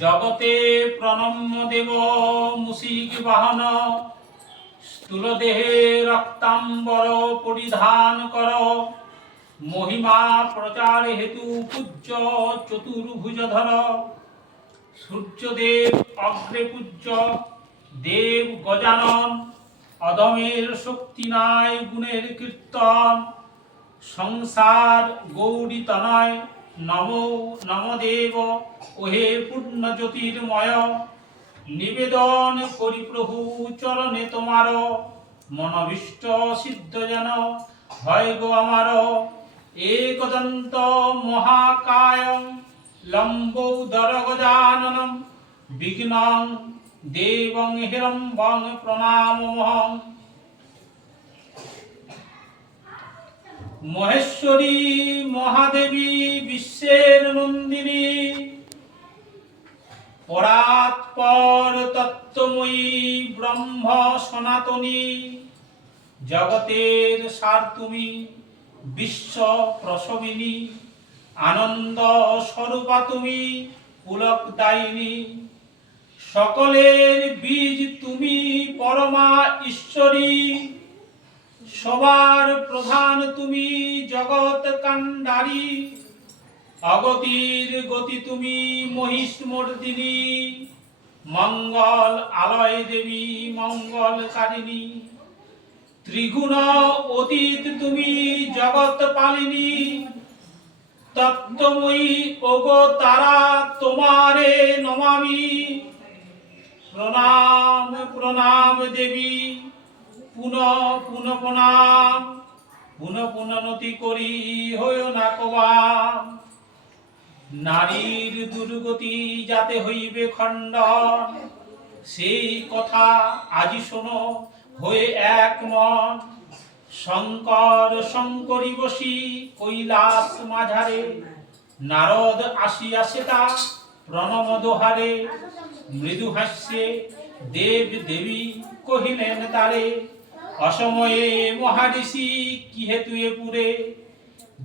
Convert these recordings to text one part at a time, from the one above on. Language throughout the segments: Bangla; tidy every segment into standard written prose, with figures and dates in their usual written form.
জগতে প্রণম্য দেব মুসিক বাহন, স্থূল দেহে রক্তাম্বর পরিধান কর, মহিমা প্রচার হেতু পূজ্য চতুর্ভুজধর, সূর্যদেব অগ্রে পূজ্য দেব গজানন, অদমের শক্তি নাই গুণের কীর্তন, সংসার গৌরী তনয় নমো নমদেব, ওহে পূর্ণ জ্যোতির্ময়, নিবেদন করি প্রভু চরণে তোমার, মনভীষ্ট সিদ্ধ যেন হয় গো আমার। একদন্ত মহাকায়ং লম্বোদর গজাননম, বিঘ্নং দেবং হিরম্বং প্রণামহং। মহেশ্বরী মহাদেবী বিশ্বের নন্দিনী, পরাৎপর তত্ত্বময়ী ব্রহ্ম সনাতনী, জগতের সার তুমি বিশ্ব প্রসবিনী, আনন্দ স্বরূপা তুমি পুলকদায়িনী, সকলের বীজ তুমি পরমা ঈশ্বরী, সবার প্রধান তুমি জগৎ কাণ্ডারী, অগতির গতি তুমি মহিষমর্দিনী, মঙ্গল আলয় দেবী মঙ্গলকারিণী, ত্রিগুণ অতীত তুমি জগৎ পালিনী, তত্ত্বময়ী ওগো তারা তোমারে নমামি, প্রণাম প্রণাম দেবী পুনঃ পুনঃ প্রণাম, পুনঃ পুনঃ নতি করি হইও না কবাম, নারীর দুর্গতি যাতে হইবে খণ্ডন, সেই কথা আজি শোনো হয়ে এক মন, শঙ্কর শঙ্করী বসি কৈলাস মাঝারে, নারদ আসিয়া সেটা প্রণম দোহারে, মৃদু হাস্যে দেব দেবী কহিলেন তারে, অসময়ে মহারিষি কি হেতু এ পুরে,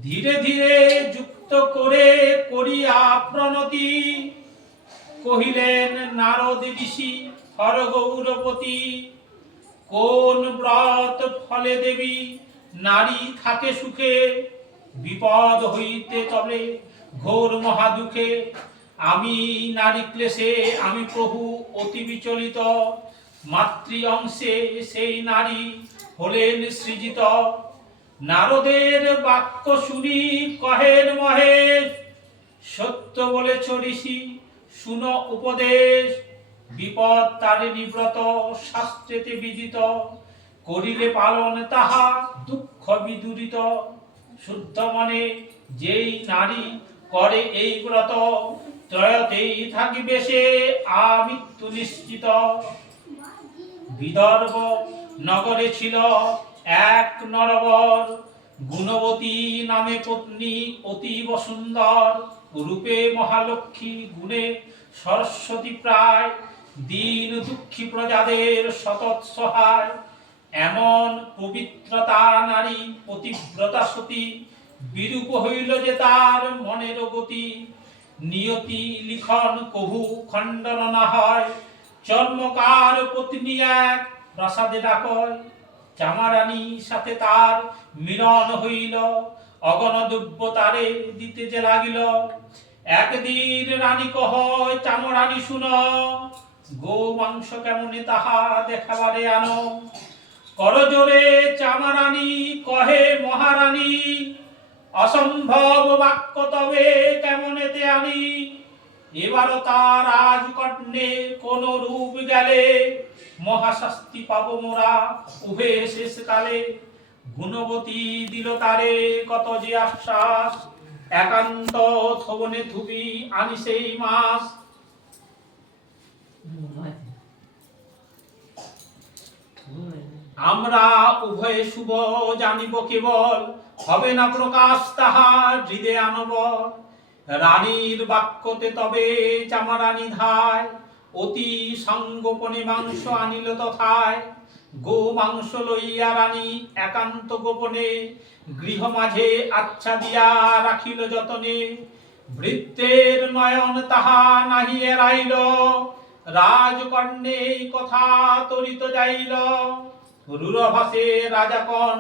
ধীরে ধীরে যুক্ত করে করিয়া প্রণতি, কহিলেন নারদ ঋষি হর গৌরপতি, কোন ব্রত ফলে দেবী নারী থাকে সুখে, বিপদ হইতে তবে ঘোর মহাদুখে, আমি নারী ক্লেশে আমি প্রভু অতি বিচলিত, মাতৃ অংশে সেই নারী হলেন সৃজিত, নারদের বাক্য শুনি কহেন মহেশ, সত্য বলেছ ঋষি শুনো উপদেশ, বিপদ তারিণী ব্রত শাস্ত্রেতে বিদিত, করিলে পালন তাহা দুঃখ বিদূরিত, শুদ্ধ মনে যেই নারী করে এই ব্রত, ত্রয়তেই থাকিবে সে আমৃত্যু নিশ্চিত। বিদর্ভ নগরে ছিল এক নরবর, গুণবতী নামে পত্নী অতীব সুন্দর, রূপে মহালক্ষ্মী গুণে সরস্বতী প্রায়, দীন দুঃখী প্রজাদের সতত সহায়, এমন পবিত্রতা নারী পতিব্রতা সতী, বিরূপ হইল যে তার মনের গতি, নিয়তি লিখন কভু খণ্ডন না হয়, চর্মকার পত্নী এক প্রাসাদে ডাকয়, চামারানী সাথে তার মিলন হইল, অগণ দ্রব্য তারে দিতে যে লাগিল, একদিন রানী কহয় চামরানী শুন, গো মাংস কেমনে তাহা দেখাবারে আনো, করজোরে চামারানী কহে মহারানী, অসম্ভব বাক্য তবে কেমনেতে আনি, এবারও তার রাজকন্যে কোন রূপ গেলে, মহাশাস্তি পাব মোরা উভে শেষকালে, গুণবতী দিল তারে কত যে আশ্বাস, একান্ত থবনে থুবি আনি সেই মাস, আমরা উভয়ে শুভ জানিব কেবল, হবে না প্রকাশ তাহার হৃদে আনবর, রানীর বাক্যতে তবে চামারানী ধায়, অতি সংগোপনে মাংস আনিল তথায়, গো মাংস লইয়া রানী একান্ত গোপনে, গৃহ মাঝে আচ্ছা দিয়া রাখিল যতনে, ভৃত্যের নয়ন তাহা নাহি এড়াইল, রাজকর্ণে কথা তরিত যাইল। রূঢ়ভাষে রাজাগণ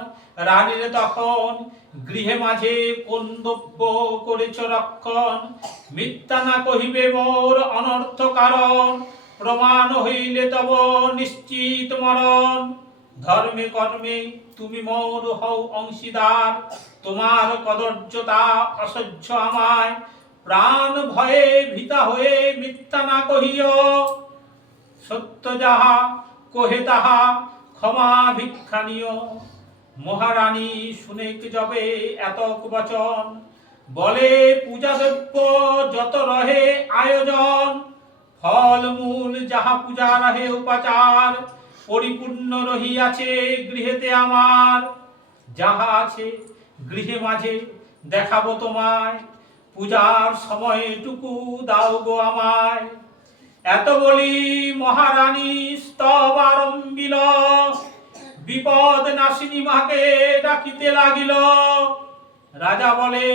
রানীর তখন, গৃহে মাঝে কন্দব্য করেছ রক্ষণ। মিথ্যা না কহিবে মোর অনর্থ কারণ, প্রমাণ হইলে তব নিশ্চিত মরণ। ধর্মে কর্মে তুমি মোর হও অংশীদার, তোমার কদর্যতা অসহ্য আমায়। প্রাণ ভয়ে ভীতা হয়ে মিথ্যা না কহিও, সত্য যাহা কহে তাহা ক্ষমা ভিক্ষা নিও। মহারানী শুনেক যবে এতক বচন, বলে পূজা দ্রব্য যত রহে আয়োজন। ফল মূল যাহা পূজা রহে উপাচার, পরিপূর্ণ রহিয়াছে গৃহেতে আমার। যাহা আছে গৃহে মাঝে দেখাবো তোমায়, পূজার সময়টুকু দাও গো আমায়। এত বলি মহারানী স্তব আরম্ভিল, বিপদ নাশিনী মাকে ডাকিতে লাগিল। রাজা বলে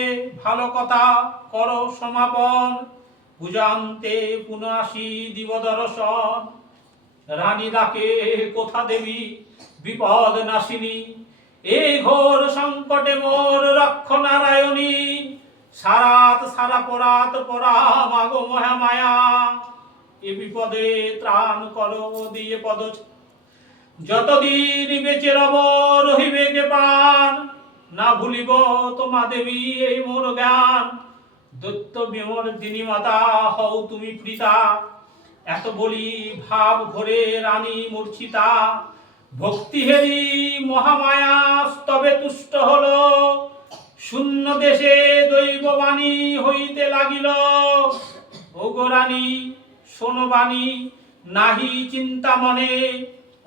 ভালো কথা করো সমাপন, পূজান্তে পুনঃ আসি দিব দর্শন। রানী ডাকে কোথা দেবী বিপদ নাশিনী, এই ঘোর সংকটে মোর রক্ষ নারায়ণী। সারাত সারা পরাত পরা মাগো মহামায়া, এ বিপদে ত্রাণ করো দিয়ে পদ। যতদিন বেঁচে রব রহিবে গে প্রাণ, না ভুলিব তোমা দেবী এই মোর জ্ঞান। দৈত্য বিমর দিনী মাতা হও তুমি প্রীতা, এত বলি ভাব ঘোরে রানী মূর্ছিতা। ভক্তি হেরি মহামায়া স্তবে তুষ্ট হলো, শূন্য দেশে দৈববাণী হইতে লাগিল। ওগো রানী শোনো বাণী, নাহি চিন্তা মনে,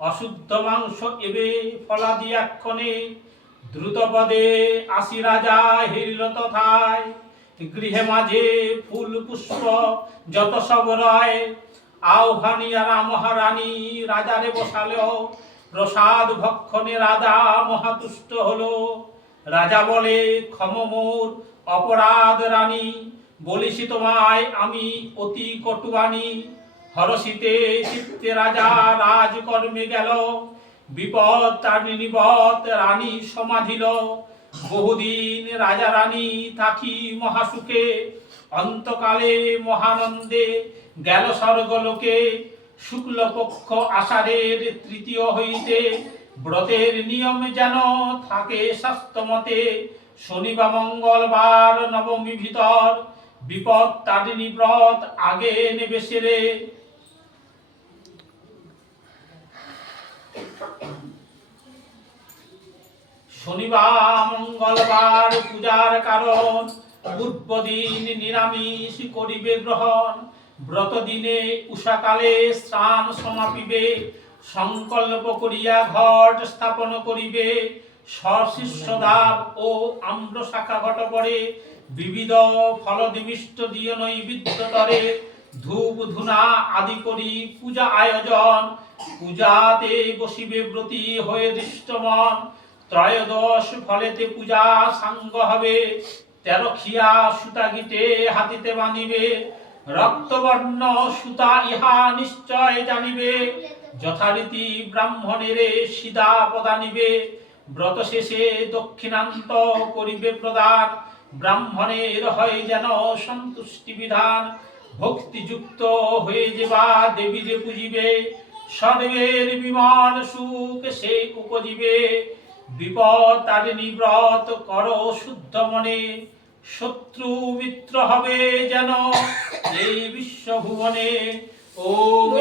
অশুদ্ধ মাংস এবে ফলাদি এক্ষণে। দ্রুত পদে আসি রাজা হিরিল তথায়, গৃহে মাঝে ফুল পুষ্প যত সব রয়। আহ্বানিয়ারা মহারানী রাজারে বসালো, প্রসাদ ভক্ষণে রাজা মহাতুষ্ট হলো। রাজা বলে ক্ষম মোর অপরাধ রানী, বলিছি তোমায় আমি অতি কটুবাণী। হরষিতে চিত্তে রাজা রাজকর্মে গেল, বিপদ তারিণী বধ রানী সমাধিল। বহুদিন রাজা রানী থাকি মহাসুখে, অন্তকালে মহানন্দে গেল স্বর্গলোকে। শুক্লপক্ষ আষাঢ়ের তৃতীয় হইতে, ব্রতের নিয়ম যেন থাকে শাস্ত্রমতে। শনিবার মঙ্গলবার নবমী ভিতর, বিপদ তারিণী ব্রত আগে নেবে সেরে। শনিবার মঙ্গলবার পূজার কারণ, পূর্বদিন নিরামিষ করিবে গ্রহণ। ব্রত দিনে উষাকালে স্নান সমাপিবে, সংকল্প করিয়া ঘট স্থাপন করিবে। সশিষ্যদাব ও আম্র শাখা ঘট পরে, বিবিধ ফলদিমিষ্ট দিয় নৈবেদ্য তরে। ধূপ ধুনা আদি করি পূজা আয়োজন, পূজাতে বসিবে ব্রতী হয়ে দৃষ্টমন। ত্রয়োদশ ফলেতে পূজা সাঙ্গ হবে, 13 খিয়া সুতা গিটে হাতিতে বাঁধিবে। রক্তবর্ণ সুতা ইহা নিশ্চয় জানিবে, যথারীতি ব্রাহ্মণেরে সিদা প্রদানিবে। ব্রত শেষে দক্ষিণান্ত করিবে প্রদান, ব্রাহ্মণের হয় যেন সন্তুষ্টি বিধান। ভক্তিযুক্ত হয়ে যেবা দেবীরে পুজিবে, সর্বের বিমান সুখ সে উপজিবে। বিপদ তারিণী ব্রত করো শুদ্ধ মনে, শত্রু মিত্র হবে যেন এই বিশ্বভুবনে। ওম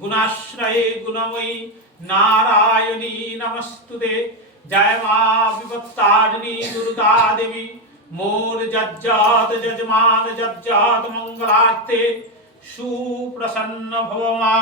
গুণাশ্রয়ে গুণময়ী নারায়ণী নমস্তুতে। জয় মা বিপত্তারিণী দুর্গা দেবী, মোর যজ্জাত যজমান যজ্জাত মঙ্গলার্থে সুপ্রসন্ন ভব মা।